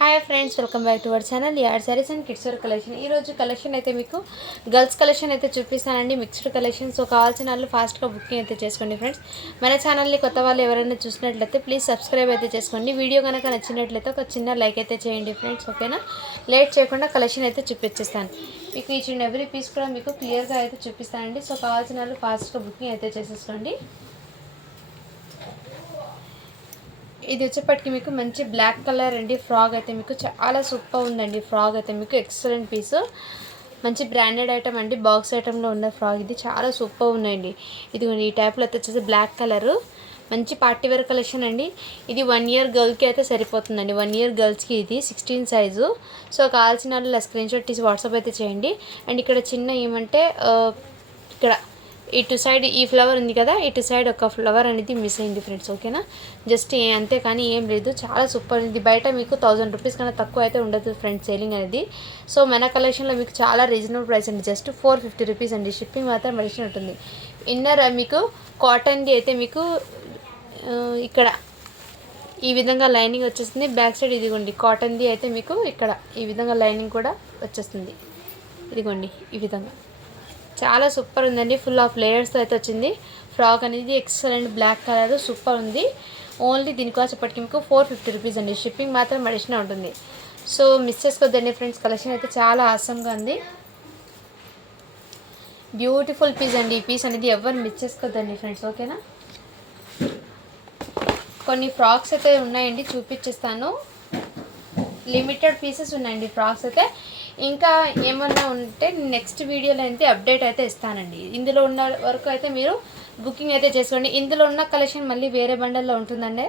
Hi friends welcome back to our channel add sarees and kids wear collection ఈరోజు collection అయితే మీకు girls collection అయితే చూపిస్తానండి. Mixed collection so కావాల్సిన వాళ్ళు ఫాస్ట్గా బుకింగ్ అయితే చేసుకోండి ఫ్రెండ్స్ మన ఛానల్ని కొత్త వాళ్ళు ఎవరైనా చూసినట్లయితే ప్లీజ్ సబ్స్క్రైబ్ అయితే చేసుకోండి. వీడియో కనుక నచ్చినట్లయితే ఒక చిన్న లైక్ అయితే చేయండి ఫ్రెండ్స్ ఓకేనా లేట్ చేయకుండా కలెక్షన్ అయితే చూపించేస్తాను మీకు ఈచ్ ఎవ్రీ పీస్ కూడా మీకు క్లియర్గా అయితే చూపిస్తానండి. సో కావాల్సిన వాళ్ళు ఫాస్ట్గా బుకింగ్ అయితే చేసేసుకోండి. ఇది వచ్చేప్పటికి మీకు మంచి బ్లాక్ కలర్ అండి. ఫ్రాగ్ అయితే మీకు చాలా సూపర్ ఉందండి. ఫ్రాగ్ అయితే మీకు ఎక్సలెంట్ పీస్ మంచి బ్రాండెడ్ ఐటమ్ అండి. బాక్స్ ఐటెంలో ఉన్న ఫ్రాగ్ ఇది చాలా సూపర్ ఉందండి ఇది ఈ టైప్లో అయితే వచ్చేసి బ్లాక్ కలరు మంచి పార్టీ వేర్ కలెక్షన్ అండి. ఇది వన్ ఇయర్ గర్ల్కి అయితే సరిపోతుందండి. వన్ ఇయర్ గర్ల్స్కి ఇది సిక్స్టీన్ సైజు సో కావాల్సిన వాళ్ళు స్క్రీన్ షాట్ తీసి వాట్సాప్ అయితే చేయండి. అండ్ ఇక్కడ చిన్న ఏమంటే uh, ఇక్కడ ఇటు సైడ్ ఈ ఫ్లవర్ ఉంది కదా ఇటు సైడ్ ఒక ఫ్లవర్ అనేది మిస్ అయింది ఫ్రెండ్స్ ఓకేనా? జస్ట్ అంతే కానీ ఏం లేదు చాలా సూపర్ ఉంది. బయట మీకు థౌజండ్ రూపీస్ కన్నా తక్కువ అయితే ఉండదు ఫ్రెండ్స్ సేలింగ్ అనేది. సో మన కలెక్షన్లో మీకు చాలా రీజనబుల్ ప్రైస్ అండి. జస్ట్ ఫోర్ ఫిఫ్టీ రూపీస్ అండి. షిప్పింగ్ మాత్రం మెడిసిన్ ఉంటుంది. ఇన్నర్ మీకు కాటన్ది అయితే మీకు ఇక్కడ ఈ విధంగా లైనింగ్ వచ్చేస్తుంది. బ్యాక్ సైడ్ ఇదిగోండి కాటన్ది అయితే మీకు ఇక్కడ ఈ విధంగా లైనింగ్ కూడా వచ్చేస్తుంది. ఇదిగోండి ఈ విధంగా. చాలా సూపర్ ఉందండి. ఫుల్ ఆఫ్ లేయర్స్తో అయితే వచ్చింది. ఫ్రాక్ అనేది ఎక్సలెంట్ బ్లాక్ కలర్ సూపర్ ఉంది. ఓన్లీ దీనికోసం ఇప్పటికి మీకు ఫోర్ ఫిఫ్టీ రూపీస్ అండి. షిప్పింగ్ మాత్రం అడిషనల్ ఉంటుంది. సో మిస్ చేసుకోద్దండి ఫ్రెండ్స్ కలెక్షన్ అయితే చాలా ఆసంగా ఉంది. బ్యూటిఫుల్ పీస్ అండి. ఈ పీస్ అనేది ఎవరు మిస్ చేసుకోద్దండి ఫ్రెండ్స్ ఓకేనా కొన్ని ఫ్రాక్స్ అయితే ఉన్నాయండి. చూపించేస్తాను లిమిటెడ్ పీసెస్ ఉన్నాయండి ఫ్రాక్స్ అయితే. ఇంకా ఏమన్నా ఉంటే నెక్స్ట్ వీడియోలో అయితే అప్డేట్ అయితే ఇస్తానండి. ఇందులో ఉన్న వరకు అయితే మీరు బుకింగ్ అయితే చేసుకోండి. ఇందులో ఉన్న కలెక్షన్ మళ్ళీ వేరే బండల్లో ఉంటుందండి.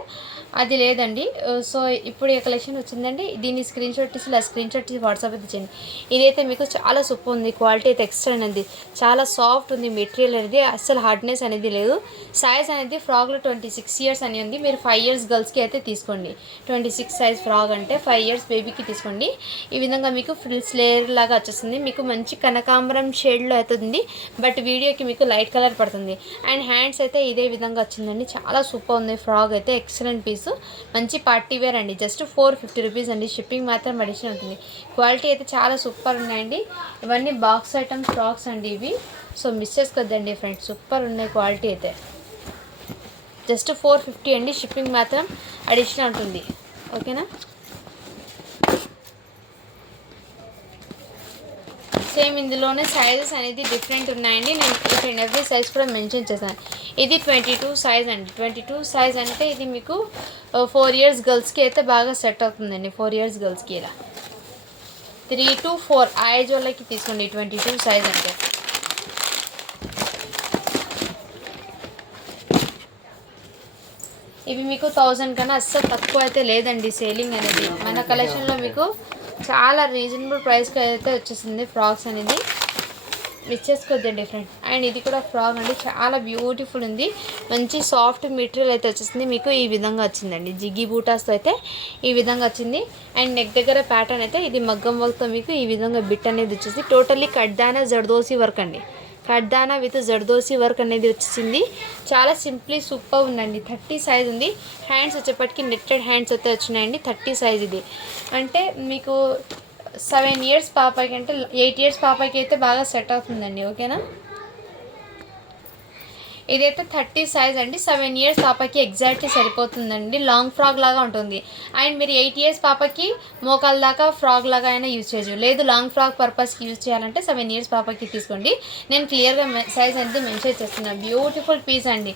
అది లేదండి. సో ఇప్పుడు ఈ కలెక్షన్ వచ్చిందండి. దీన్ని స్క్రీన్ షాట్ తీసి ఇలా స్క్రీన్ షాట్ తీసి వాట్సాప్ అయితే చేయండి. ఇదైతే మీకు చాలా సూపర్ ఉంది. క్వాలిటీ అయితే ఎక్స్ట్రా అనేది చాలా సాఫ్ట్ ఉంది మెటీరియల్ అనేది. అస్సలు హార్డ్నెస్ అనేది లేదు. సైజ్ అనేది ఫ్రాక్లో ట్వంటీ సిక్స్ ఇయర్స్ అని ఉంది. మీరు ఫైవ్ ఇయర్స్ గర్ల్స్కి అయితే తీసుకోండి. ట్వంటీ సిక్స్ సైజ్ ఫ్రాక్ అంటే ఫైవ్ ఇయర్స్ బేబీకి తీసుకోండి. ఈ విధంగా మీకు ఫ్రిల్స్ లేయర్ లాగా వచ్చేస్తుంది. మీకు మంచి కనకాంబరం షేడ్లో అవుతుంది బట్ వీడియోకి మీకు లైట్ కలర్ పడుతుంది. అండ్ హ్యాండ్స్ అయితే ఇదే విధంగా వచ్చిందండి. చాలా సూపర్ ఉంది. ఫ్రాక్ అయితే ఎక్సలెంట్ పీస్. మంచి పార్టీ వేర్ అండి. జస్ట్ ఫోర్ ఫిఫ్టీ రూపీస్ అండి. షిప్పింగ్ మాత్రం అడిషన్ ఉంటుంది. క్వాలిటీ అయితే చాలా సూపర్ ఉన్నాయండి. ఇవన్నీ బాక్స్ ఐటమ్స్ ఫ్రాక్స్ అండి ఇవి. సో మిస్ చేసుకోద్దండి ఫ్రెండ్స్. సూపర్ ఉన్నాయి క్వాలిటీ అయితే. జస్ట్ ఫోర్ ఫిఫ్టీ అండి. షిప్పింగ్ మాత్రం అడిషనల్ ఉంటుంది. ఓకేనా? సేమ్ ఇందులోనే సైజెస్ అనేది డిఫరెంట్ ఉన్నాయండి. నేను ఇక్కడ ఎవ్రీ సైజ్ కూడా మెన్షన్ చేశాను. ఇది ట్వంటీ టూ సైజ్ అండి. ట్వంటీ టూ సైజ్ అంటే ఇది మీకు ఫోర్ ఇయర్స్ గర్ల్స్కి అయితే బాగా సెట్ అవుతుందండి. ఫోర్ ఇయర్స్ గర్ల్స్కి ఇలా. త్రీ టు ఫోర్ ఆ ఏజ్ వాళ్ళకి తీసుకోండి. ట్వంటీ టూ సైజ్ అంటే. ఇవి మీకు థౌజండ్ కన్నా అస్సలు తక్కువ అయితే లేదండి. సేలింగ్ అనేది. మన కలెక్షన్లో మీకు చాలా రీజనబుల్ ప్రైస్కి అయితే వచ్చేసింది ఫ్రాక్స్ అనేది. మిస్ చేసుకోవద్దండి డిఫరెంట్ అండ్ ఇది కూడా ఫ్రాక్ అండి. చాలా బ్యూటిఫుల్ ఉంది. మంచి సాఫ్ట్ మెటీరియల్ అయితే వచ్చేసింది. మీకు ఈ విధంగా వచ్చిందండి. జిగ్గి బూటాస్తో అయితే ఈ విధంగా వచ్చింది. అండ్ నెక్ దగ్గర ప్యాటర్న్ అయితే ఇది మగ్గం వర్క్తో మీకు ఈ విధంగా బిట్ అనేది వచ్చేసి టోటల్లీ కడ్దానా జర్దోసి వర్క్ అండి. కడ్దానా విత్ జర్దోసి వర్క్ అనేది వచ్చింది చాలా సింప్లీ సూపర్ ఉందండి. థర్టీ సైజ్ ఉంది. హ్యాండ్స్ వచ్చేప్పటికి నెట్టెడ్ హ్యాండ్స్ అయితే వచ్చినాయండి. థర్టీ సైజ్ ఇది. అంటే మీకు సెవెన్ ఇయర్స్ పాపకి అంటే ఎయిట్ ఇయర్స్ పాపకి అయితే బాగా సెట్ అవుతుందండి. ఓకేనా? ఇదైతే థర్టీ సైజ్ అండి. సెవెన్ ఇయర్స్ పాపకి ఎగ్జాక్ట్లీ సరిపోతుందండి. లాంగ్ ఫ్రాక్ లాగా ఉంటుంది. అండ్ మీరు ఎయిట్ ఇయర్స్ పాపకి మోకాల దాకా ఫ్రాక్ లాగా అయినా యూజ్ చేయొచ్చు. లేదు లాంగ్ ఫ్రాక్ పర్పస్కి యూజ్ చేయాలంటే సెవెన్ ఇయర్స్ పాపకి తీసుకోండి. నేను క్లియర్గా సైజ్ అనేది మెన్షన్ చేస్తున్నాను. బ్యూటిఫుల్ పీస్ అండి.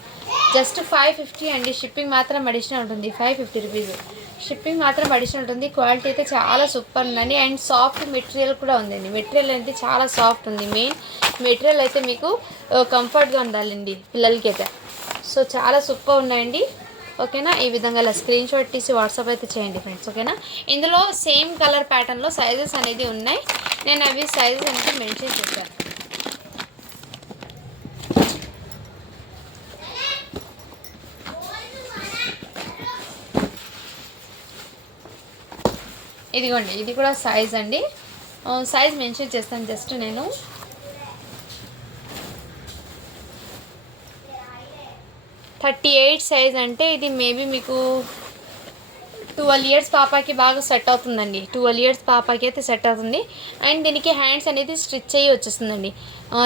జస్ట్ ఫైవ్ ఫిఫ్టీ అండి. షిప్పింగ్ మాత్రం అడిషనల్ ఉంటుంది. ఫైవ్ ఫిఫ్టీ రూపీస్ షిప్పింగ్ మాత్రం అడిషనల్ ఉంటుంది. క్వాలిటీ అయితే చాలా సూపర్ ఉందండి. అండ్ సాఫ్ట్ మెటీరియల్ కూడా ఉందండి. మెటీరియల్ అయితే చాలా సాఫ్ట్ ఉంది. మెయిన్ మెటీరియల్ అయితే మీకు కంఫర్ట్గా ఉండాలండి పిల్లలకి అయితే. సో చాలా సూపర్ ఉన్నాయండి. ఓకేనా? ఈ విధంగా ఇలా స్క్రీన్ షాట్ తీసి వాట్సాప్ అయితే చేయండి ఫ్రెండ్స్ ఓకేనా? ఇందులో సేమ్ కలర్ ప్యాటర్న్లో సైజెస్ అనేది ఉన్నాయి. నేను అవి సైజెస్ అనేది మెన్షన్ చేశాను. ఇదిగోండి ఇది కూడా సైజ్ అండి. సైజ్ మెన్షన్ చేస్తాను జస్ట్ నేను. థర్టీ ఎయిట్ సైజ్ అంటే ఇది మేబీ మీకు ట్వెల్వ్ ఇయర్స్ పాపకి బాగా సెట్ అవుతుందండి. ట్వెల్వ్ ఇయర్స్ పాపకి అయితే సెట్ అవుతుంది. అండ్ దీనికి హ్యాండ్స్ అనేది స్టిచ్ అయ్యి వచ్చేస్తుందండి.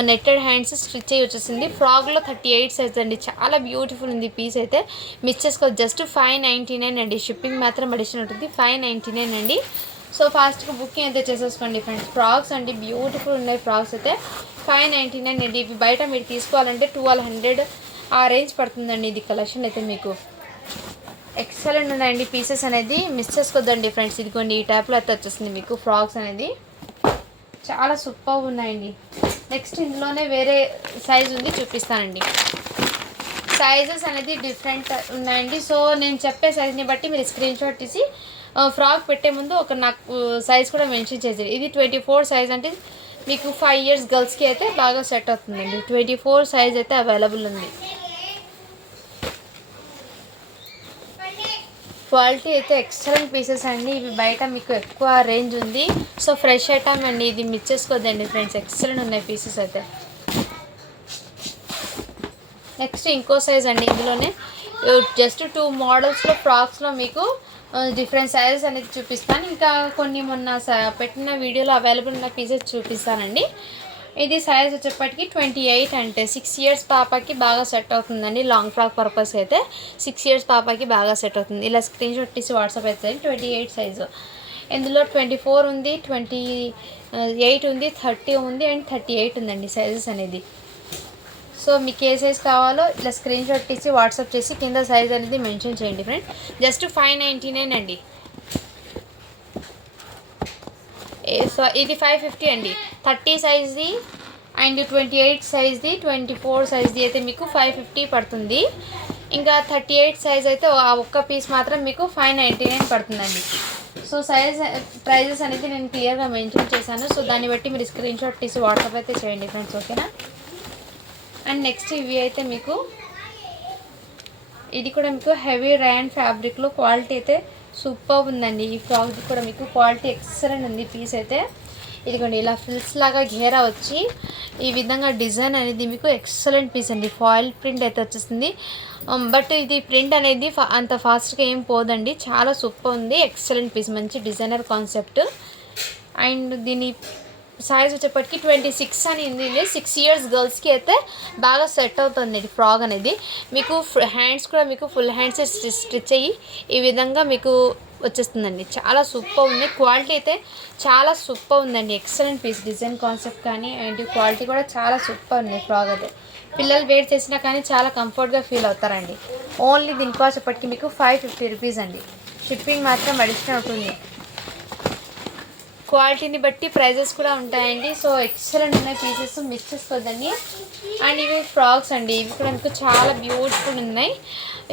నెట్టెడ్ హ్యాండ్స్ స్టిచ్ అయ్యి వచ్చేసింది ఫ్రాక్లో థర్టీ ఎయిట్ సైజ్ అండి. చాలా బ్యూటిఫుల్ ఉంది పీస్ అయితే. Miss just five ninety nine అండి. షిప్పింగ్ మాత్రం అడిషన్ ఉంటుంది. ఫైవ్ నైంటీ నైన్ అండి సో ఫాస్ట్గా బుకింగ్ అయితే చేసేసుకోండి ఫ్రెండ్స్ ఫ్రాక్స్ అండి బ్యూటిఫుల్ ఉన్నాయి ఫ్రాక్స్ అయితే. ఫైవ్ నైంటీ నైన్ అండి. ఇవి బయట మీరు తీసుకోవాలంటే ట్వెల్వ్ హండ్రెడ్ ఆ రేంజ్ పడుతుందండి. ఇది కలెక్షన్ అయితే మీకు. ఎక్సలెంట్ ఉన్నాయండి పీసెస్ అనేది. మిస్ చేసుకోద్దండి ఫ్రెండ్స్ ఇదిగోండి ఈ టైప్లో అయితే వచ్చేస్తుంది మీకు. ఫ్రాక్స్ అనేది. చాలా సూపర్ ఉన్నాయండి. నెక్స్ట్ ఇందులోనే వేరే సైజ్ ఉంది చూపిస్తానండి. సైజెస్ అనేది డిఫరెంట్ ఉన్నాయండి. సో నేను చెప్పే సైజ్ని బట్టి మీరు స్క్రీన్ షాట్ తీసి ఫ్రాక్ పెట్టే ముందు ఒక నాకు సైజ్ కూడా మెన్షన్ చేసేది ఇది ట్వంటీ ఫోర్ సైజ్ అంటే మీకు ఫైవ్ ఇయర్స్ గర్ల్స్కి అయితే బాగా సెట్ అవుతుందండి. ట్వంటీ ఫోర్ సైజ్ అయితే అవైలబుల్ ఉంది. క్వాలిటీ అయితే ఎక్సలెంట్ పీసెస్ అండి. ఇవి బయట మీకు ఎక్కువ రేంజ్ ఉంది. సో ఫ్రెష్ ఐటమ్ అండి. ఇది మిస్ చేసుకోవద్దండి ఫ్రెండ్స్. ఎక్సలెంట్ ఉన్నాయి పీసెస్ అయితే. నెక్స్ట్ ఇంకో సైజ్ అండి ఇందులోనే. జస్ట్ టూ మోడల్స్లో ఫ్రాక్స్లో మీకు డిఫరెంట్ సైజెస్ అనేది చూపిస్తాను. ఇంకా కొన్ని మొన్న పెట్టిన వీడియోలో అవైలబుల్ ఉన్న పీసెస్ చూపిస్తానండి. ఇది సైజ్ వచ్చేప్పటికి ట్వంటీ ఎయిట్ అంటే సిక్స్ ఇయర్స్ పాపకి బాగా సెట్ అవుతుందండి. లాంగ్ ఫ్రాక్ పర్పస్ అయితే సిక్స్ ఇయర్స్ పాపకి బాగా సెట్ అవుతుంది. ఇలా స్క్రీన్ షాట్ తీసి వాట్సాప్ అవుతుంది ట్వంటీ ఎయిట్ సైజు ఇందులో ట్వంటీ ఫోర్ ఉంది ట్వంటీ ఎయిట్ ఉంది థర్టీ ఉంది అండ్ థర్టీ ఎయిట్ ఉందండి సైజెస్ అనేది. సో మీకు ఏ సైజ్ కావాలో ఇలా స్క్రీన్ షాట్ తీసి వాట్సాప్ చేసి కింద సైజ్ అనేది మెన్షన్ చేయండి friend just five ninety nine అండి ఏ- సో ఇది ఫైవ్ ఫిఫ్టీ అండి. థర్టీ సైజ్ది అండ్ ట్వంటీ ఎయిట్ సైజ్ది ట్వంటీ ఫోర్ సైజ్ది అయితే మీకు ఫైవ్ ఫిఫ్టీ పడుతుంది. ఇంకా థర్టీ ఎయిట్ సైజ్ అయితే ఆ ఒక్క పీస్ మాత్రం మీకు ఫైవ్ నైంటీ నైన్ పడుతుందండి. సో సైజ్ ప్రైజెస్ అనేది నేను క్లియర్గా మెన్షన్ చేశాను. సో దాన్ని బట్టి మీరు స్క్రీన్ షాట్ తీసి వాట్సాప్ అయితే చేయండి ఫ్రెండ్స్ ఓకేనా? అండ్ నెక్స్ట్ ఇవి అయితే మీకు ఇది కూడా మీకు హెవీ ర్యాండ్ ఫ్యాబ్రిక్లో క్వాలిటీ అయితే సూపర్ ఉందండి. ఈ ఫ్రాక్ కూడా మీకు క్వాలిటీ ఎక్సలెంట్ ఉంది. పీస్ అయితే ఇదిగోండి ఇలా ఫిల్స్ లాగా ఘేరా వచ్చి ఈ విధంగా డిజైన్ అనేది మీకు ఎక్సలెంట్ పీస్ అండి. ఫాయిల్ ప్రింట్ అయితే వచ్చేసింది. బట్ ఇది ప్రింట్ అనేది అంత ఫాస్ట్గా ఏం పోదండి. చాలా సూపర్ ఉంది. ఎక్సలెంట్ పీస్ మంచి డిజైనర్ కాన్సెప్ట్. అండ్ దీని సైజ్ వచ్చేప్పటికి ట్వంటీ సిక్స్ అని ఉంది. సిక్స్ ఇయర్స్ గర్ల్స్కి అయితే బాగా సెట్ అవుతుంది ఇది అనేది. మీకు హ్యాండ్స్ కూడా మీకు ఫుల్ హ్యాండ్స్ స్టిచ్ అయ్యి ఈ విధంగా మీకు వచ్చేస్తుందండి. చాలా సూపర్ ఉంది. క్వాలిటీ అయితే చాలా సూపర్ ఉందండి. ఎక్సలెంట్ పీస్ డిజైన్ కాన్సెప్ట్ కానీ అండ్ క్వాలిటీ కూడా చాలా సూపర్ ఉంది ఫ్రాగ్ అయితే. పిల్లలు వేర్ చేసినా కానీ చాలా కంఫర్ట్గా ఫీల్ అవుతారండి. ఓన్లీ దీని కాస్ట్ మీకు ఫైవ్ ఫిఫ్టీ రూపీస్ అండి. షిప్పింగ్ మాత్రం అడిషనల్ ఉంటుంది క్వాలిటీని బట్టి ప్రైజెస్ కూడా ఉంటాయండి. సో ఎక్సలెంట్ ఉన్నాయి పీసెస్ మిస్ చేసుకోవద్దండి అండ్ ఇవి ఫ్రాక్స్ అండి. ఇవి కూడా మీకు చాలా బ్యూటిఫుల్ ఉన్నాయి.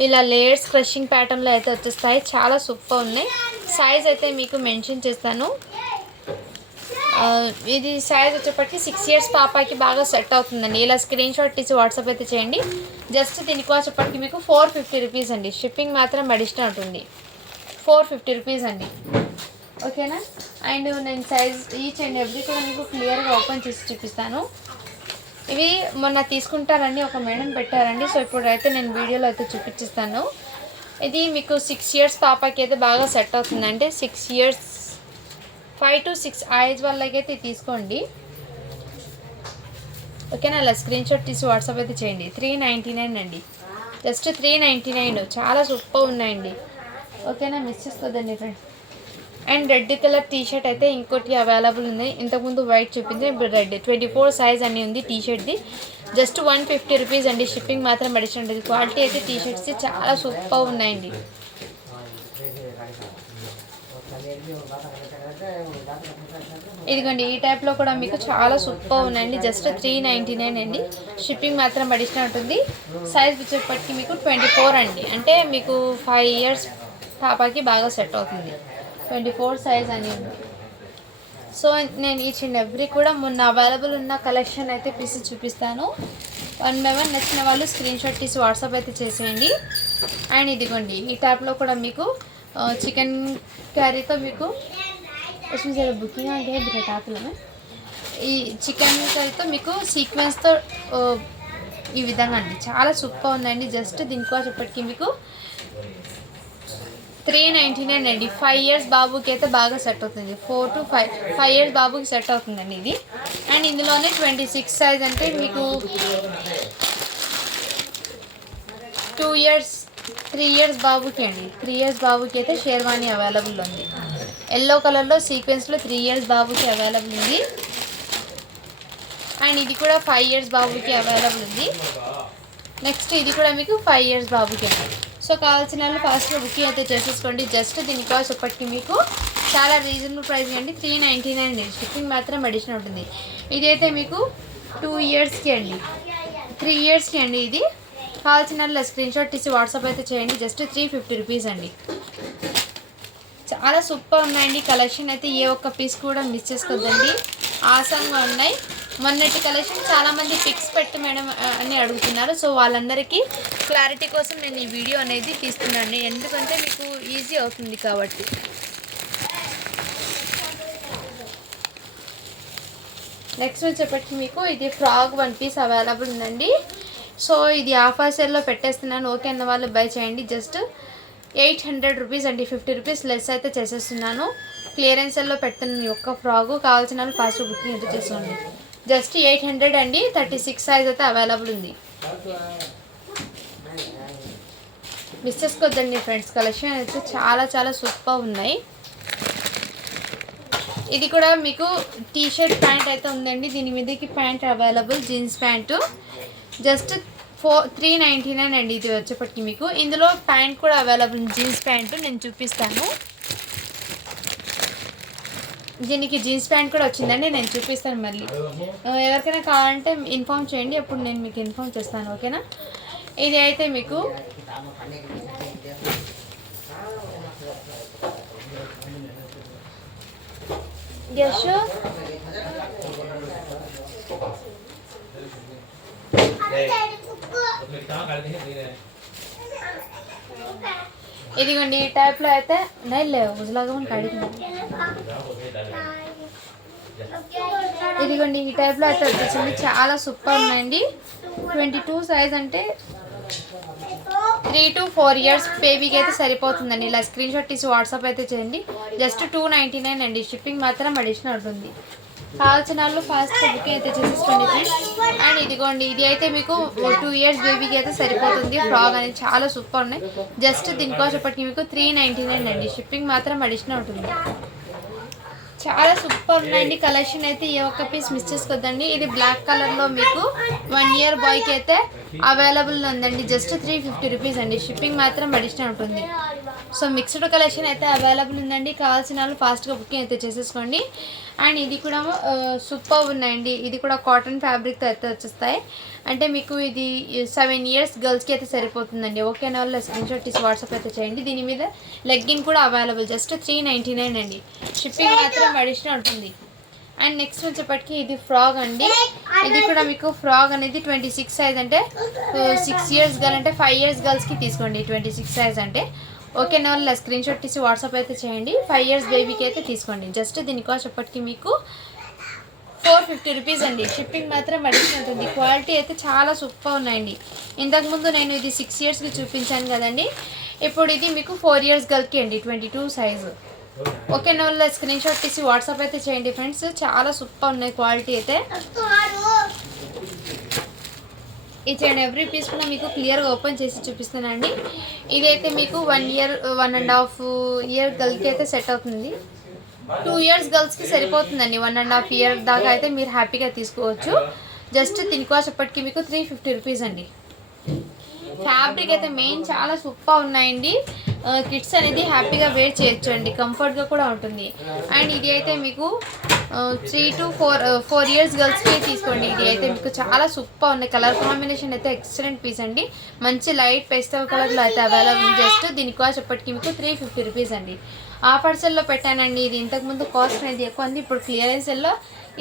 ఇలా లేయర్స్ క్రషింగ్ ప్యాటర్న్లో అయితే వచ్చేస్తాయి. చాలా సూపర్ ఉన్నాయి. సైజ్ అయితే మీకు మెన్షన్ చేస్తాను. ఇది సైజ్ వచ్చేప్పటికి సిక్స్ ఇయర్స్ పాపకి బాగా సెట్ అవుతుందండి. ఇలా స్క్రీన్ షాట్ తీసి వాట్సాప్ అయితే చేయండి. జస్ట్ దీనికి వచ్చేప్పటికి మీకు ఫోర్ ఫిఫ్టీ రూపీస్ అండి. షిప్పింగ్ మాత్రం అడిషనల్ ఉంటుంది. ఫోర్ ఫిఫ్టీ రూపీస్ అండి. ఓకేనా అండ్ నేను సైజ్ ఈచ్ అండ్ ఎవ్రీ కూడా మీకు క్లియర్గా ఓపెన్ చేసి చూపిస్తాను. ఇవి మొన్న తీసుకుంటారని ఒక మేడం పెట్టారండి. సో ఇప్పుడు అయితే నేను వీడియోలో అయితే చూపించిస్తాను. ఇది మీకు సిక్స్ ఇయర్స్ పాపకి అయితే బాగా సెట్ అవుతుందండి six years five to six ఆ ఏజ్ వాళ్ళకైతే తీసుకోండి. ఓకేనా? అలా స్క్రీన్ షాట్ తీసి వాట్సాప్ అయితే చేయండి. త్రీ నైంటీ నైన్ అండి. జస్ట్ త్రీ నైంటీ నైన్ చాలా సూపర్ ఉన్నాయండి. ఓకేనా? Miss చేసుకోదండి friends and red colour T shirt అయితే ఇంకోటి అవైలబుల్ ఉంది. ఇంతకుముందు వైట్ చూపింది ఇప్పుడు రెడ్ ట్వంటీ ఫోర్ సైజ్ అని ఉంది టీ షర్ట్ది జస్ట్ వన్ ఫిఫ్టీ రూపీస్ అండి. షిప్పింగ్ మాత్రం అడిషన్ ఉంటుంది క్వాలిటీ అయితే టీ షర్ట్స్ చాలా సూపర్ ఉన్నాయండి. ఇదిగోండి ఈ టైప్లో కూడా మీకు చాలా సూపర్ ఉన్నాయండి. జస్ట్ త్రీ నైంటీ నైన్ అండి. షిప్పింగ్ మాత్రం అడిషనల్ ఉంటుంది. సైజ్ వచ్చేప్పటికి మీకు ట్వంటీ ఫోర్ అండి. అంటే మీకు ఫైవ్ ఇయర్స్ పాపకి బాగా సెట్ అవుతుంది. ట్వంటీ ఫోర్ సైజ్ అని సో నేను ఈ చిన్న ఎవ్రీ కూడా మొన్న అవైలబుల్ ఉన్న కలెక్షన్ అయితే పీసెస్ చూపిస్తాను. వన్ బై వన్ నచ్చిన వాళ్ళు స్క్రీన్ షాట్ తీసి వాట్సాప్ అయితే చేసేయండి. అండ్ ఇదిగోండి ఈ ట్యాప్లో కూడా మీకు చికెన్ కర్రీతో మీకు వచ్చి బుకింగ్ అంటే ఇక్కడ ట్యాప్లో ఈ చికెన్ కర్రీతో మీకు సీక్వెన్స్తో ఈ విధంగా అండి. చాలా సూపర్ ఉందండి. జస్ట్ దీనికోసం ఇప్పటికీ మీకు త్రీ నైంటీ నైన్ అండి ఫైవ్ ఇయర్స్ బాబుకి అయితే బాగా సెట్ అవుతుంది. Four to five five years బాబుకి సెట్ అవుతుందండి ఇది. అండ్ ఇందులోనే ట్వంటీ సిక్స్ సైజ్ అంటే మీకు టూ ఇయర్స్ త్రీ ఇయర్స్ బాబుకి అండి. త్రీ ఇయర్స్ బాబుకి అయితే షేర్వాణి అవైలబుల్ ఉంది ఎల్లో కలర్లో సీక్వెన్స్లో త్రీ ఇయర్స్ బాబుకి అవైలబుల్ ఉంది. అండ్ ఇది కూడా ఫైవ్ ఇయర్స్ బాబుకి అవైలబుల్ ఉంది. నెక్స్ట్ ఇది కూడా మీకు ఫైవ్ ఇయర్స్ బాబుకి అండి సో కావాల్సిన వాళ్ళు ఫాస్ట్గా బుకింగ్ అయితే చేసేసుకోండి. జస్ట్ దీని కాస్ట్ ఇప్పటికి మీకు చాలా రీజనబుల్ ప్రైస్ అండి. త్రీ నైంటీ నైన్ అండి. షిప్పింగ్ మాత్రం అడిషన్ ఉంటుంది. ఇదైతే మీకు టూ ఇయర్స్కి అండి. త్రీ ఇయర్స్కి అండి ఇది. కావాల్సిన వాళ్ళు స్క్రీన్ షాట్ తీసి వాట్సాప్ అయితే చేయండి. జస్ట్ త్రీ ఫిఫ్టీ రూపీస్ అండి. చాలా సూపర్ ఉన్నాయండి. కలెక్షన్ అయితే ఏ ఒక్క పీస్ కూడా మిస్ చేసుకోద్దండి. ఆసంగా ఉన్నాయి. మొన్నటి కలెక్షన్ చాలామంది పిక్స్ పెట్టి మేడం అని అడుగుతున్నారు. సో వాళ్ళందరికీ క్లారిటీ కోసం నేను ఈ వీడియో అనేది తీస్తున్నాను. ఎందుకంటే మీకు ఈజీ అవుతుంది కాబట్టి. నెక్స్ట్ వచ్చేప్పటికి మీకు. ఇది ఫ్రాక్ వన్ పీస్ అవైలబుల్ ఉందండి. సో ఇది ఆఫర్ సేల్లో పెట్టేస్తున్నాను. ఓకే అన్న వాళ్ళు బై చేయండి. జస్ట్ ఎయిట్ హండ్రెడ్ రూపీస్ అండి. ఫిఫ్టీ రూపీస్ లెస్ అయితే చేసేస్తున్నాను. క్లియరెన్స్ పెట్టిన ఈ ఒక్క ఫ్రాగు కావాల్సిన వాళ్ళు ఫాస్ట్ బుకింగ్ అయితే చేసుకోండి జస్ట్ ఎయిట్ హండ్రెడ్ అండి. థర్టీ సిక్స్ సైజ్ అయితే అవైలబుల్ ఉంది. మిస్ చేసుకోవద్దండి ఫ్రెండ్స్. కలెక్షన్ అయితే చాలా చాలా సూపర్ ఉన్నాయి. ఇది కూడా మీకు టీ షర్ట్ ప్యాంట్ అయితే ఉందండి. దీని మీదకి pant available jeans pant. Just four three ninety nine అండి ఇది వచ్చేప్పటికి మీకు. ఇందులో ప్యాంట్ కూడా అవైలబుల్ జీన్స్ ప్యాంటు నేను చూపిస్తాను. దీనికి జీన్స్ ప్యాంట్ కూడా వచ్చిందండి నేను చూపిస్తాను మళ్ళీ. ఎవరికైనా కావాలంటే ఇన్ఫామ్ చేయండి అప్పుడు నేను మీకు ఇన్ఫామ్ చేస్తాను ఓకేనా? ఇది అయితే మీకు యశ్? ఇదిగోండి ఈ టైప్లో అయితే నేను ఉజలాగా మనకి అడిగింది ఇదిగోండి ఈ టైప్లో అయితే వచ్చేసింది చాలా సూపర్ ఉన్నాయండి ట్వంటీ టూ సైజ్ అంటే త్రీ టు ఫోర్ ఇయర్స్ బేబీకి అయితే సరిపోతుందండి. ఇలా స్క్రీన్ షాట్ తీసి వాట్సాప్ అయితే చేయండి. జస్ట్ టూ నైంటీ నైన్ అండి షిప్పింగ్ మాత్రం అడిషనల్ ఉంటుంది. కావాల్సిన వాళ్ళు ఫాస్ట్ బుకింగ్ అయితే చేసేసుకోండి ఫ్రెండ్స్ అండ్ ఇదిగోండి ఇది అయితే మీకు టూ ఇయర్స్ బేబీకి అయితే సరిపోతుంది. ఫ్రాగ్ అనేది చాలా సూపర్ ఉన్నాయి. జస్ట్ దీనికోసం ఇప్పటికి మీకు త్రీ నైంటీ నైన్ అండి. షిప్పింగ్ మాత్రం అడిషనల్ ఉంటుంది. చాలా సూపర్ ఉన్నాయండి. కలెక్షన్ అయితే ఏ ఒక్క పీస్ మిస్ చేసుకోద్దండి. ఇది బ్లాక్ కలర్లో మీకు వన్ ఇయర్ బాయ్కి అయితే అవైలబుల్ ఉందండి. జస్ట్ త్రీ ఫిఫ్టీ రూపీస్ అండి. షిప్పింగ్ మాత్రం అడిషనల్ ఉంటుంది. సో మిక్స్డ్ కలెక్షన్ అయితే అవైలబుల్ ఉందండి. కావాల్సిన వాళ్ళు ఫాస్ట్గా బుకింగ్ అయితే చేసేసుకోండి. అండ్ ఇది కూడా సూపర్ ఉన్నాయండి ఇది కూడా కాటన్ ఫ్యాబ్రిక్తో అయితే వచ్చేస్తాయి. అంటే మీకు ఇది సెవెన్ ఇయర్స్ గర్ల్స్కి అయితే సరిపోతుందండి. ఓకే వాళ్ళు స్క్రీన్ షాట్ తీసి వాట్సాప్ అయితే చేయండి. దీని మీద లెగ్గిన్ కూడా available. Just three ninety nine అండి. షిప్పింగ్ మాత్రం అడిషనల్ ఉంటుంది. అండ్ నెక్స్ట్ వచ్చేప్పటికి ఇది ఫ్రాగ్ అండి. ఇది కూడా మీకు ఫ్రాగ్ అనేది ట్వంటీ సిక్స్ సైజ్ అంటే సిక్స్ ఇయర్స్ గర్ల్ అంటే ఫైవ్ ఇయర్స్ గర్ల్స్కి తీసుకోండి ట్వంటీ సిక్స్ సైజ్ అంటే. ఓకే వాళ్ళు స్క్రీన్ షాట్ తీసి వాట్సాప్ అయితే చేయండి. ఫైవ్ ఇయర్స్ బేబీకి అయితే తీసుకోండి. జస్ట్ దీని కాస్ట్ ఎప్పటికి మీకు ఫోర్ ఫిఫ్టీ రూపీస్ అండి. షిప్పింగ్ మాత్రం అడిషన్ ఉంటుంది. క్వాలిటీ అయితే చాలా సూపర్ ఉన్నాయండి. ఇంతకుముందు నేను ఇది సిక్స్ ఇయర్స్కి చూపించాను కదండి. ఇప్పుడు ఇది మీకు ఫోర్ ఇయర్స్ గల్కి అండి. ట్వంటీ టూ సైజు ఓకే వాళ్ళ స్క్రీన్ షాట్ తీసి వాట్సాప్ అయితే చేయండి ఫ్రెండ్స్ చాలా సూపర్ ఉన్నాయి క్వాలిటీ అయితే. ఈచ్ అండ్ ఎవ్రీ పీస్ కూడా మీకు క్లియర్గా ఓపెన్ చేసి చూపిస్తానండి ఇదైతే మీకు one year one and half year గర్ల్కి అయితే సెట్ అవుతుంది. టూ ఇయర్స్ గర్ల్స్కి సరిపోతుందండి. వన్ అండ్ హాఫ్ ఇయర్ దాకా అయితే మీరు హ్యాపీగా తీసుకోవచ్చు. జస్ట్ తినుకోసేపటికి మీకు త్రీ ఫిఫ్టీ రూపీస్ అండి. ఫ్యాబ్రిక్ అయితే మెయిన్ చాలా సూపర్ ఉన్నాయండి. కిడ్స్ అనేది హ్యాపీగా వేర్ చేయొచ్చు అండి కంఫర్ట్గా కూడా ఉంటుంది. అండ్ ఇది అయితే మీకు three to four four years గర్ల్స్కి తీసుకోండి. ఇది అయితే మీకు చాలా సూపర్ ఉన్నాయి. కలర్ కాంబినేషన్ అయితే ఎక్సలెంట్ పీస్ అండి. మంచి లైట్ పెస్టల్ కలర్లో అయితే అవైలబుల్ జస్ట్ దీని కాస్ట్ ఇప్పటికి మీకు త్రీ ఫిఫ్టీ రూపీస్ అండి. ఆఫర్ సెల్లో పెట్టానండి. ఇది ఇంతకుముందు కాస్ట్ అనేది ఎక్కువ ఉంది. ఇప్పుడు క్లియరెన్స్ సెల్లో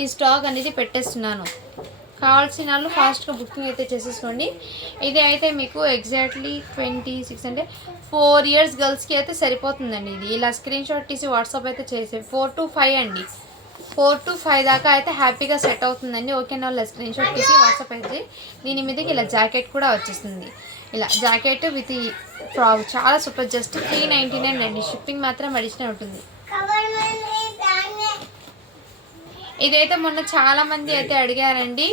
ఈ స్టాక్ అనేది పెట్టేస్తున్నాను. కావాల్సిన వాళ్ళు ఫాస్ట్గా బుకింగ్ అయితే చేసేసుకోండి. ఇది అయితే మీకు ఎగ్జాక్ట్లీ ట్వంటీ సిక్స్ అంటే ఫోర్ ఇయర్స్ గర్ల్స్కి అయితే సరిపోతుందండి ఇది. ఇలా స్క్రీన్ షాట్ తీసి వాట్సాప్ అయితే చేసే ఫోర్ టు ఫైవ్ అండి. ఫోర్ టు ఫైవ్ దాకా అయితే హ్యాపీగా సెట్ అవుతుందండి. ఓకే వాళ్ళ స్క్రీన్ షాట్ తీసి వాట్సాప్ అయితే దీని మీదకి ఇలా జాకెట్ కూడా వచ్చేస్తుంది. ఇలా జాకెట్ విత్ ఫ్రాక్ చాలా super. Just three ninety nine అండి. షిప్పింగ్ మాత్రం అడిషనల్ ఉంటుంది. ఇదైతే మొన్న చాలా మంది అయితే అడిగారండి.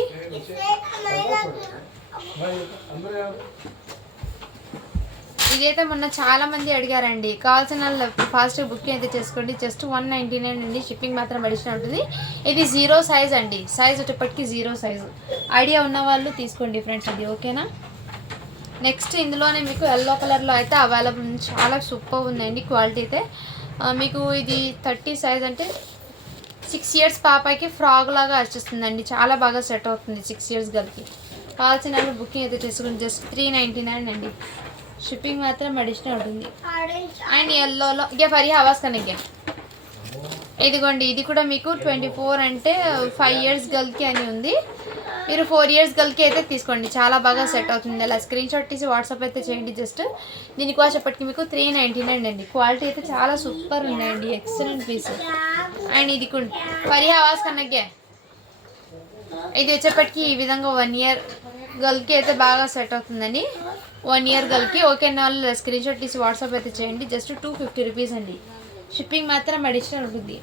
ఇదైతే మొన్న చాలా మంది అడిగారండి. కావాల్సిన ఫాస్ట్ బుకింగ్ అయితే చేసుకోండి. జస్ట్ వన్ నైంటీ నైన్ అండి షిప్పింగ్ మాత్రం అడిషనల్ ఉంటుంది. ఇది జీరో సైజ్ అండి. సైజ్ వచ్చేప్పటికి జీరో సైజు. ఐడియా ఉన్న వాళ్ళు తీసుకోండి ఫ్రెండ్స్ అది ఓకేనా? నెక్స్ట్ ఇందులోనే మీకు ఎల్లో కలర్లో అయితే అవైలబుల్ ఉంది. చాలా సూపర్ ఉందండి క్వాలిటీ అయితే. మీకు ఇది థర్టీ సైజ్ అంటే సిక్స్ ఇయర్స్ పాపకి ఫ్రాగ్ లాగా వచ్చేస్తుందండి చాలా బాగా సెట్ అవుతుంది సిక్స్ ఇయర్స్ గర్ల్కి. కావాల్సిన వాళ్ళు బుకింగ్ అయితే చేసుకుని జస్ట్ త్రీ నైంటీ నైన్ అండి. షిప్పింగ్ మాత్రం అడిషనల్ ఉంటుంది. అండ్ ఎల్లోలో ఇక ఫరి హవాస్ కనెక్కే ఇదిగోండి ఇది కూడా మీకు ట్వంటీ ఫోర్ అంటే ఫైవ్ ఇయర్స్ గర్ల్కి అని ఉంది. మీరు ఫోర్ ఇయర్స్ గర్ల్కి అయితే తీసుకోండి. చాలా బాగా సెట్ అవుతుంది. అలా స్క్రీన్ షాట్ తీసి వాట్సాప్ అయితే చేయండి జస్ట్. దీనికి వచ్చేప్పటికి మీకు త్రీ నైంటీ నైన్ అండి. క్వాలిటీ అయితే చాలా సూపర్ ఉన్నాయండి. ఎక్సలెంట్ పీస్ అండ్ ఇది కూడా ఫరి హవాస్ కన్నగ్గే ఇది వచ్చేప్పటికి ఈ విధంగా వన్ ఇయర్ గర్ల్కి అయితే బాగా సెట్ అవుతుందండి. వన్ ఇయర్ గర్ల్కి ఓకే అన్న వాళ్ళు స్క్రీన్ షాట్ తీసి వాట్సాప్ అయితే చేయండి. జస్ట్ టూ ఫిఫ్టీ రూపీస్ అండి. షిప్పింగ్ మాత్రం అడిషనల్ ఉంటుంది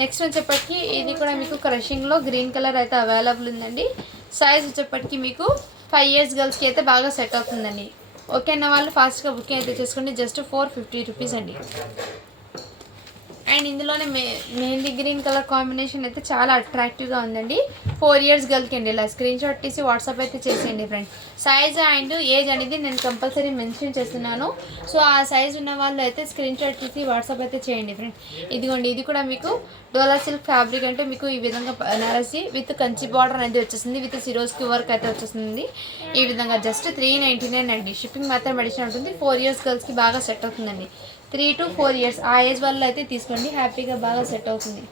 నెక్స్ట్ వచ్చేప్పటికి ఇది కూడా మీకు క్రషింగ్లో గ్రీన్ కలర్ అయితే అవైలబుల్ ఉందండి. సైజ్ వచ్చేప్పటికి మీకు ఫైవ్ ఇయర్స్ గర్ల్స్కి అయితే బాగా సెట్ అవుతుందండి. ఓకే అన్న వాళ్ళు ఫాస్ట్గా బుకింగ్ అయితే చేసుకోండి. జస్ట్ ఫోర్ ఫిఫ్టీ రూపీస్ అండి. అండ్ ఇందులోనే మే మెయిన్లీ గ్రీన్ కలర్ కాంబినేషన్ అయితే చాలా అట్రాక్టివ్గా ఉందండి. ఫోర్ ఇయర్స్ గర్ల్కి అండి ఇలా స్క్రీన్ షాట్ తీసి వాట్సాప్ అయితే చేసేయండి ఫ్రెండ్ సైజ్ అండ్ ఏజ్ అనేది నేను కంపల్సరీ మెన్షన్ చేస్తున్నాను. సో ఆ సైజ్ ఉన్న వాళ్ళు అయితే స్క్రీన్ షాట్ తీసి వాట్సాప్ అయితే చేయండి ఫ్రెండ్ ఇదిగోండి ఇది కూడా మీకు డోలా సిల్క్ ఫ్యాబ్రిక్ అంటే మీకు ఈ విధంగా నరసి విత్ కంచి బార్డర్ అనేది వచ్చేసింది విత్ సిరోస్కి వర్క్ అయితే వచ్చేసింది ఈ విధంగా జస్ట్ త్రీ నైంటీ నైన్ అండి. షిప్పింగ్ మాత్రం అడిషన్ ఉంటుంది. ఫోర్ ఇయర్స్ గర్ల్స్కి బాగా సెట్ అవుతుందండి. Three to four years. ఆ ఏజ్ వాళ్ళు అయితే తీసుకోండి. హ్యాపీగా బాగా సెట్ అవుతుంది.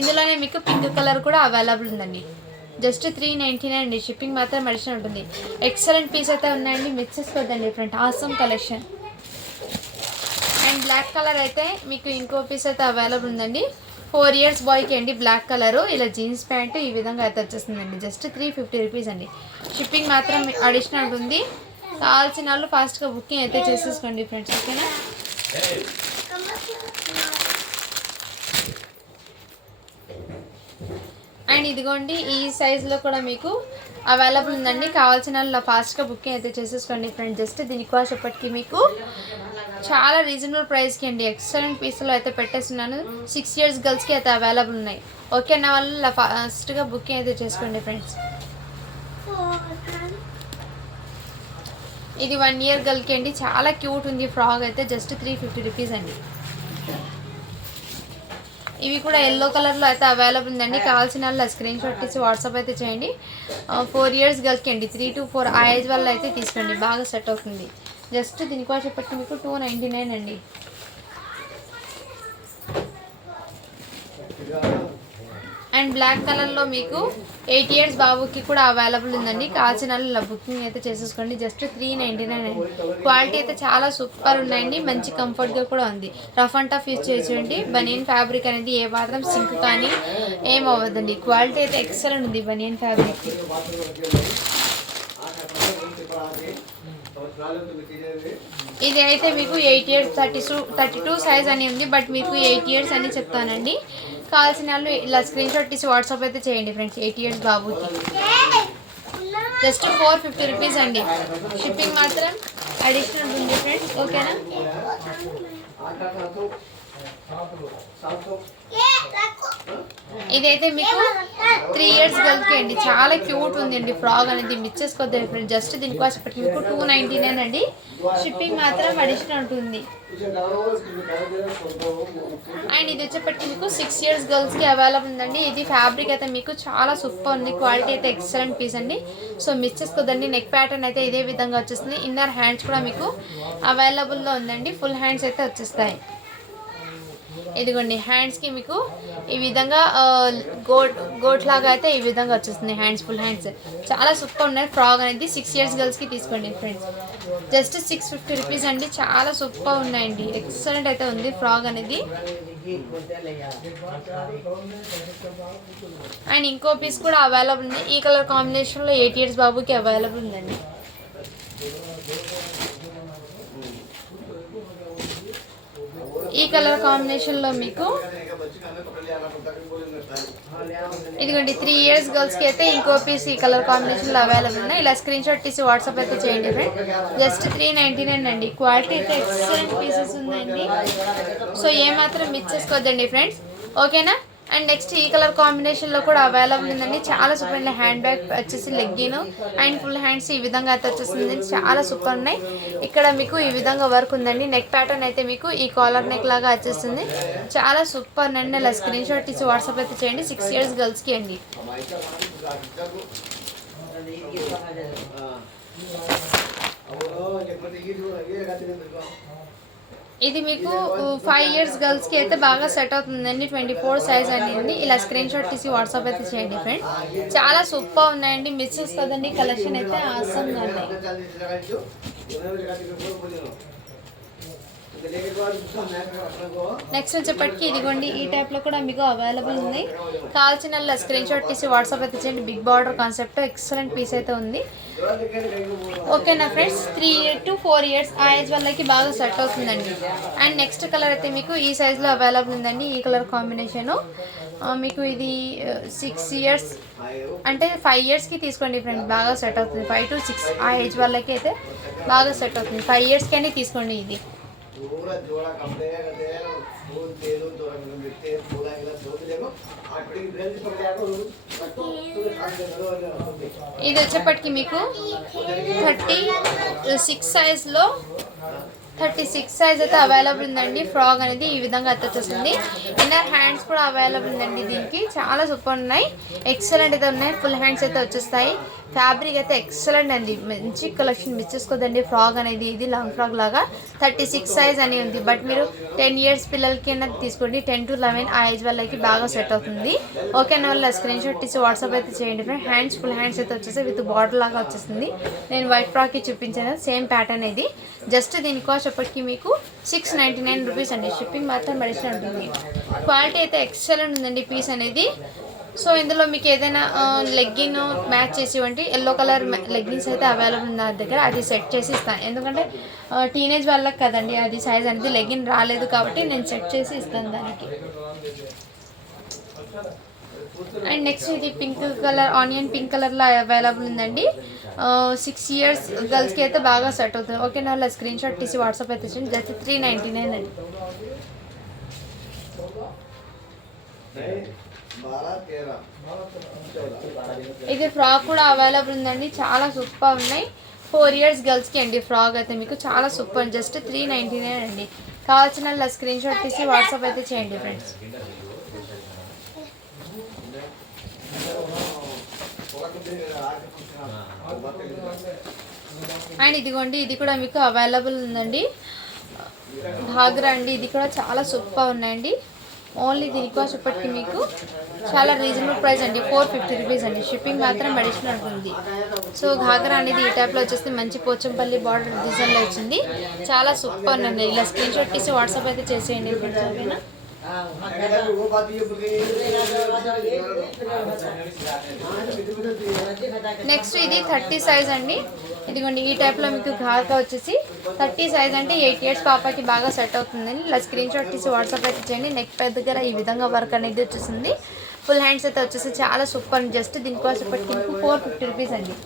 ఇందులోనే మీకు పింక్ కలర్ కూడా అవైలబుల్ ఉందండి. జస్ట్ త్రీ నైంటీ నైన్ అండి. షిప్పింగ్ మాత్రం అడిషన్ ఉంటుంది. ఎక్సలెంట్ పీస్ అయితే ఉన్నాయండి. మిక్స్ చేసుకోవద్దండి friend. Awesome collection and black colour అయితే మీకు ఇంకో పీస్ అయితే అవైలబుల్ ఉందండి. ఫోర్ ఇయర్స్ బాయ్కి అండి బ్లాక్ కలరు. ఇలా జీన్స్ ప్యాంటు ఈ విధంగా అయితే వచ్చేస్తుందండి. జస్ట్ త్రీ ఫిఫ్టీ రూపీస్ అండి. షిప్పింగ్ మాత్రం అడిషనల్ ఉంటుంది. కావాల్సిన వాళ్ళు ఫాస్ట్గా బుకింగ్ అయితే చేసేసుకోండి ఫ్రెండ్స్. ఓకేనా? అండ్ ఇదిగోండి ఈ సైజులో కూడా మీకు అవైలబుల్ ఉందండి. కావాల్సిన వాళ్ళు ఫాస్ట్గా బుకింగ్ అయితే చేసేసుకోండి ఫ్రెండ్ జస్ట్ దీని కాస్ట్ మీకు చాలా రీజనబుల్ ప్రైస్కి అండి. ఎక్సలెంట్ పీస్లో అయితే పెట్టేస్తున్నాను. సిక్స్ ఇయర్స్ గర్ల్స్కి అయితే అవైలబుల్ ఉన్నాయి. ఓకే నా వాళ్ళు ఫాస్ట్గా బుకింగ్ అయితే చేసుకోండి ఫ్రెండ్స్ ఇది వన్ ఇయర్ గర్ల్కి అండి. చాలా క్యూట్ ఉంది ఫ్రాక్ అయితే జస్ట్ త్రీ ఫిఫ్టీ రూపీస్ అండి. ఇవి కూడా ఎల్లో కలర్లో అయితే అవైలబుల్ ఉందండి. కావాల్సిన వాళ్ళు స్క్రీన్ షాట్ తీసి వాట్సాప్ అయితే చేయండి. ఫోర్ ఇయర్స్ గర్ల్కి అండి. త్రీ టు ఫోర్ ఆ ఏజ్ వల్ల అయితే తీసుకోండి. బాగా సెట్ అవుతుంది. జస్ట్ దీనికి వచ్చేప్పటికి మీకు టూ నైంటీ నైన్ అండి. అండ్ బ్లాక్ కలర్లో మీకు ఎయిట్ ఇయర్స్ బాబుకి కూడా అవైలబుల్ ఉందండి. కాల్చిన బుకింగ్ అయితే చేసేసుకోండి. జస్ట్ త్రీ నైంటీ నైన్ అండి. క్వాలిటీ అయితే చాలా సూపర్ ఉన్నాయండి. మంచి కంఫర్ట్గా కూడా ఉంది. రఫ్ అండ్ టఫ్ యూజ్ చేసేయండి. బనియన్ ఫ్యాబ్రిక్ అనేది ఏ మాత్రం సింక్ కానీ ఏం అవ్వదండి. క్వాలిటీ అయితే ఎక్సలెంట్ ఉంది బనియన్ ఫ్యాబ్రిక్. ఇది అయితే మీకు eight years thirty two thirty two size అని ఉంది. బట్ మీకు ఎయిట్ ఇయర్స్ అని చెప్తానండి. కావాల్సిన వాళ్ళు ఇలా స్క్రీన్ షాట్ తీసి వాట్సాప్ అయితే చేయండి ఫ్రెండ్స్ ఎయిట్ ఇయర్స్ బాబుకి. జస్ట్ ఫోర్ ఫిఫ్టీ రూపీస్ అండి. షిప్పింగ్ మాత్రం అడిషనల్ ఉంది ఫ్రెండ్స్ ఓకేనా ఇదైతే మీకు త్రీ ఇయర్స్ గర్ల్కి అండి. చాలా క్యూట్ ఉందండి ఫ్రాగ్ అనేది. మిస్ చేసుకోవద్దండి ఫ్రెండ్ జస్ట్ దీనికి ఇప్పటికి మీకు టూ నైంటీ నైన్ అండి. షిప్పింగ్ మాత్రం అడిషనల్ ఉంటుంది. అండ్ ఇది వచ్చేప్పటికి మీకు సిక్స్ ఇయర్స్ గర్ల్స్కి అవైలబుల్ ఉందండి. ఇది ఫ్యాబ్రిక్ అయితే మీకు చాలా సూపర్ ఉంది. క్వాలిటీ అయితే ఎక్సలెంట్ పీస్ అండి. సో మిస్ చేసుకోదండి. నెక్ ప్యాటర్న్ అయితే ఇదే విధంగా వచ్చేస్తుంది. ఇన్నర్ హ్యాండ్స్ కూడా మీకు అవైలబుల్లో ఉందండి. ఫుల్ హ్యాండ్స్ అయితే వచ్చేస్తాయి. ఇదిగోండి హ్యాండ్స్కి మీకు ఈ విధంగా గోట్ గోట్ లాగా అయితే ఈ విధంగా వచ్చేస్తుంది. హ్యాండ్స్ ఫుల్ హ్యాండ్స్ చాలా సూపర్ ఉన్నాయి. ఫ్రాక్ అనేది సిక్స్ ఇయర్స్ గర్ల్స్కి తీసుకోండి friends just six fifty rupees అండి. చాలా సూపర్ ఉన్నాయండి. ఎక్సలెంట్ అయితే ఉంది. ఫ్రాక్ అనేది. అండ్ ఇంకో పీస్ కూడా అవైలబుల్ ఉంది. ఈ కలర్ కాంబినేషన్లో ఎయిట్ ఇయర్స్ బాబుకి అవైలబుల్ ఉందండి. ఈ కలర్ కాంబినేషన్లో మీకు ఇదిగోండి త్రీ ఇయర్స్ గర్ల్స్కి అయితే ఇంకో పీస్ ఈ కలర్ కాంబినేషన్లో అవైలబుల్ ఉన్నాయి. ఇలా స్క్రీన్ షాట్ తీసి వాట్సాప్ అయితే చేయండి friend just three ninety nine అండి. క్వాలిటీ అయితే ఎక్సలెంట్ పీసెస్ ఉందండి. సో ఏమాత్రం మిస్ చేసుకోవద్దండి ఫ్రెండ్స్ ఓకేనా అండ్ నెక్స్ట్ ఈ కలర్ కాంబినేషన్లో కూడా అవైలబుల్ ఉందండి చాలా సూపర్ అండి హ్యాండ్ బ్యాగ్ వచ్చేసి లెగ్గిన్ అండ్ ఫుల్ హ్యాండ్స్ ఈ విధంగా అయితే వచ్చేసింది చాలా సూపర్ ఉన్నాయి ఇక్కడ మీకు ఈ విధంగా వర్క్ ఉందండి నెక్ ప్యాటర్న్ అయితే మీకు ఈ కాలర్ నెక్ లాగా వచ్చేస్తుంది చాలా సూపర్ అండి ఇలా స్క్రీన్ షాట్ తీసి వాట్సాప్ అయితే చేయండి సిక్స్ ఇయర్స్ గర్ల్స్కి అండి ఇది మీకు ఫైవ్ ఇయర్స్ గర్ల్స్కి అయితే బాగా సెట్ అవుతుందండి. ట్వంటీ ఫోర్ సైజ్ అనేది. ఇలా స్క్రీన్ షాట్ తీసి వాట్సాప్ అయితే చేయండి ఫ్రెండ్ చాలా సూపర్ ఉన్నాయండి. మిస్సెస్ కదండి. కలెక్షన్ అయితే ఆసంగా ఉన్నాయి. నెక్స్ట్ వచ్చేప్పటికి ఇదిగోండి ఈ టైప్లో కూడా మీకు అవైలబుల్ ఉంది. కాల్చిన స్క్రీన్ షాట్ తీసి వాట్సాప్ అయితే చేయండి. Big border concept excellent piece అయితే ఉంది. ఓకేనా friends? Three to four years ఆ ఏజ్ వాళ్ళకి బాగా సెట్ అవుతుందండి. అండ్ నెక్స్ట్ కలర్ అయితే మీకు ఈ సైజ్లో అవైలబుల్ ఉందండి ఈ కలర్ కాంబినేషను. మీకు ఇది సిక్స్ ఇయర్స్ అంటే ఫైవ్ ఇయర్స్కి తీసుకోండి ఫ్రెండ్ బాగా సెట్ అవుతుంది. ఫైవ్ టు సిక్స్ ఆ ఏజ్ వాళ్ళకి అయితే బాగా సెట్ అవుతుంది. ఫైవ్ ఇయర్స్కైనా తీసుకోండి ఇది. ఇది వచ్చేప్పటికి మీకు థర్టీ సిక్స్ సైజ్లో థర్టీ సిక్స్ సైజ్ అయితే అవైలబుల్ ఉందండి. ఫ్రాక్ అనేది ఈ విధంగా అయితే వచ్చేస్తుంది ఇన్నర్ హ్యాండ్స్ కూడా అవైలబుల్ ఉందండి దీనికి. చాలా సూపర్ ఉన్నాయి. ఎక్సలెంట్ అయితే ఉన్నాయి. ఫుల్ హ్యాండ్స్ అయితే వచ్చేస్తాయి. ఫ్యాబ్రిక్ అయితే ఎక్సలెంట్ అండి. మంచి కలెక్షన్ మిస్ చేసుకోదండి ఫ్రాక్ అనేది. ఇది లాంగ్ ఫ్రాక్ లాగా థర్టీ సిక్స్ సైజ్ అని ఉంది. బట్ మీరు టెన్ ఇయర్స్ పిల్లలకి అయినా తీసుకోండి. టెన్ టు లెవెన్ ఆ ఏజ్ వాళ్ళకి బాగా సెట్ అవుతుంది. ఓకే అన్న వల్ల స్క్రీన్ షాట్ ఇచ్చి వాట్సాప్ అయితే చేయండి ఫ్రెండ్ హ్యాండ్స్ ఫుల్ హ్యాండ్స్ అయితే వచ్చేసి విత్ బార్డర్ లాగా వచ్చేస్తుంది. నేను వైట్ ఫ్రాక్కి చూపించాను. సేమ్ ప్యాటర్న్ ఇది. జస్ట్ దీనికోసం కాస్ట్ మీకు సిక్స్ నైంటీ నైన్ రూపీస్ అండి. షిప్పింగ్ మాత్రం మెడిసిన్ ఉంటుంది. క్వాలిటీ అయితే ఎక్సలెంట్ ఉందండి పీస్ అనేది. సో ఇందులో మీకు ఏదైనా లెగ్గిన్ మ్యాచ్ చేసి ఇవ్వండి ఎల్లో కలర్ లెగ్గిన్స్ అయితే అవైలబుల్ ఉంది దగ్గర. అది సెట్ చేసి ఇస్తాను ఎందుకంటే టీనేజ్ వాళ్ళకి కదండి అది సైజ్ అనేది లెగ్గిన్ రాలేదు కాబట్టి నేను సెట్ చేసి ఇస్తాను దానికి. అండ్ నెక్స్ట్ ఇది పింక్ కలర్ ఆనియన్ పింక్ కలర్లో అవైలబుల్ ఉందండి. సిక్స్ ఇయర్స్ గర్ల్స్కి అయితే బాగా సెట్ అవుతుంది. ఓకే నా స్క్రీన్ షాట్ తీసి వాట్సాప్ అయితే ఇచ్చింది జస్ట్ త్రీ నైంటీ నైన్ అండి. ఇది ఫ్రాక్ కూడా అవైలబుల్ ఉందండి. చాలా సూపర్ ఉన్నాయి. ఫోర్ ఇయర్స్ గర్ల్స్కి అండి ఫ్రాక్ అయితే మీకు చాలా super just three ninety nine అండి. కావాల్సిన స్క్రీన్ షాట్ తీసి వాట్సాప్ అయితే చేయండి ఫ్రెండ్స్. అండ్ ఇదిగోండి ఇది కూడా మీకు అవైలబుల్ ఉందండి. ఘాగ్రా అండి ఇది కూడా చాలా సూపర్ ఉన్నాయండి. ఓన్లీ దీని కోసం ఇప్పటికి మీకు చాలా రీజనబుల్ ప్రైస్ అండి. ఫోర్ ఫిఫ్టీ రూపీస్ అండి. షిప్పింగ్ మాత్రం అడిషనల్ ఉంటుంది సో ఘాగరా అనేది ఈ టైప్లో వచ్చేసి మంచి పోచంపల్లి బార్డర్ డిజైన్లో వచ్చింది. చాలా సూపర్ ఉంది ఇలా స్క్రీన్ షాట్ తీసి వాట్సాప్ అయితే చేసేయండి నెక్స్ట్ ఇది థర్టీ సైజ్ అండి. ఇదిగోండి ఈ టైప్లో మీకు ఘాత వచ్చేసి థర్టీ సైజ్ అంటే ఎయిట్ ఇయర్స్ పాపకి బాగా సెట్ అవుతుంది ఇలా స్క్రీన్ షాట్ తీసి వాట్సాప్ అయితే చేయండి. నెక్ పెద్ద దగ్గర ఈ విధంగా వర్క్ అనేది వచ్చేసింది. ఫుల్ హ్యాండ్స్ అయితే వచ్చేసి చాలా సూపర్ జస్ట్ దీనికోసం ఇప్పటికి ఫోర్ ఫిఫ్టీ రూపీస్ అండి.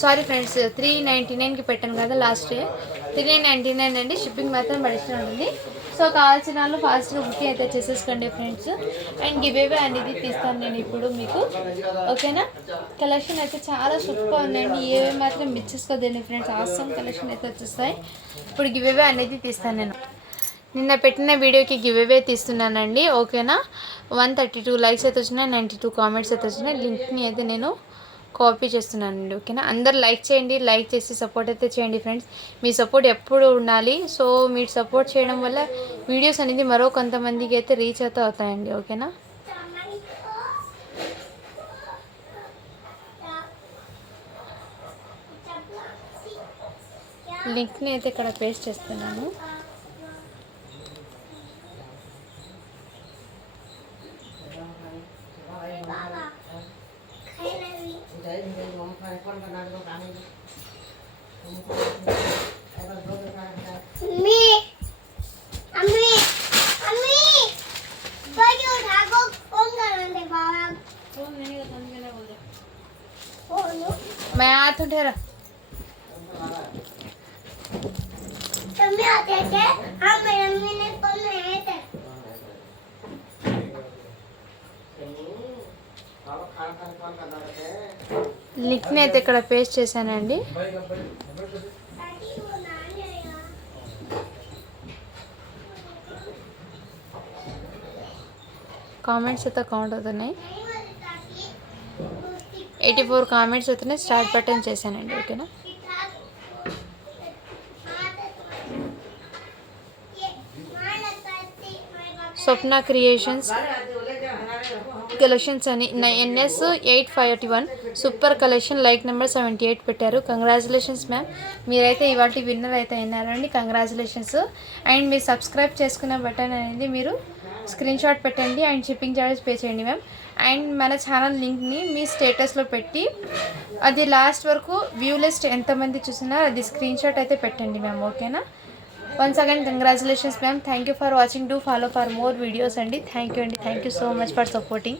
సారీ ఫ్రెండ్స్ త్రీ నైంటీ నైన్కి పెట్టాను కదా లాస్ట్ త్రీ నైంటీ నైన్ అండి షిప్పింగ్ మాత్రం పడిస్తూ ఉంటుంది. సో కావాల్సిన వాళ్ళు ఫాస్ట్గా బుకింగ్ అయితే చేసేసుకోండి ఫ్రెండ్స్. అండ్ గివేవే అనేది తీస్తాను నేను ఇప్పుడు మీకు. ఓకేనా? కలెక్షన్ అయితే చాలా సూపర్ ఉందండి. ఏవే మాత్రం మిస్ చేసుకోదండి ఫ్రెండ్స్. ఆసం కలెక్షన్ అయితే వచ్చేస్తాయి. ఇప్పుడు గివేవే అనేది తీస్తాను నేను. నిన్న పెట్టిన వీడియోకి గివ్ అవే తీస్తున్నానండి ఓకేనా? వన్ థర్టీ టూ లైక్స్ అయితే వచ్చినాయి నైంటీ టూ కామెంట్స్ అయితే వచ్చినాయి. లింక్ని అయితే నేను కాపీ చేస్తున్నానండి ఓకేనా? అందరు లైక్ చేయండి లైక్ చేసి సపోర్ట్ అయితే చేయండి ఫ్రెండ్స్. మీ సపోర్ట్ ఎప్పుడు ఉండాలి సో మీరు సపోర్ట్ చేయడం వల్ల వీడియోస్ అనేది మరో కొంతమందికి అయితే రీచ్ అయితే అవుతాయండి ఓకేనా? లింక్ని అయితే ఇక్కడ పేస్ట్ చేస్తున్నాను. ఇక్కడ పేస్ట్ చేశానండి. కామెంట్స్ అయితే కౌంట్ అవుతున్నాయి. ఎయిటీ ఫోర్ కామెంట్స్ అయితే స్టార్ట్ బటన్ చేశానండి ఓకేనా స్వప్న క్రియేషన్స్ కలెక్షన్స్ అని NS eight five one super collection like number seventy eight పెట్టారు. కంగ్రాచులేషన్స్ మ్యామ్ మీరైతే ఇవాటి విన్నర్ అయితే అయినారండి కంగ్రాచులేషన్స్ అండ్ మీరు సబ్స్క్రైబ్ చేసుకున్న బటన్ అనేది మీరు స్క్రీన్ షాట్ పెట్టండి. అండ్ షిప్పింగ్ చార్జెస్ పే చేయండి మ్యామ్ అండ్ మన ఛానల్ లింక్ని మీ స్టేటస్లో పెట్టి అది లాస్ట్ వరకు వ్యూ లిస్ట్ ఎంతమంది చూసినా అది స్క్రీన్ షాట్ అయితే పెట్టండి మ్యామ్ ఓకేనా once again congratulations ma'am thank you for watching do follow for more videos అండి. థ్యాంక్ యూ అండి. Thank you so much for supporting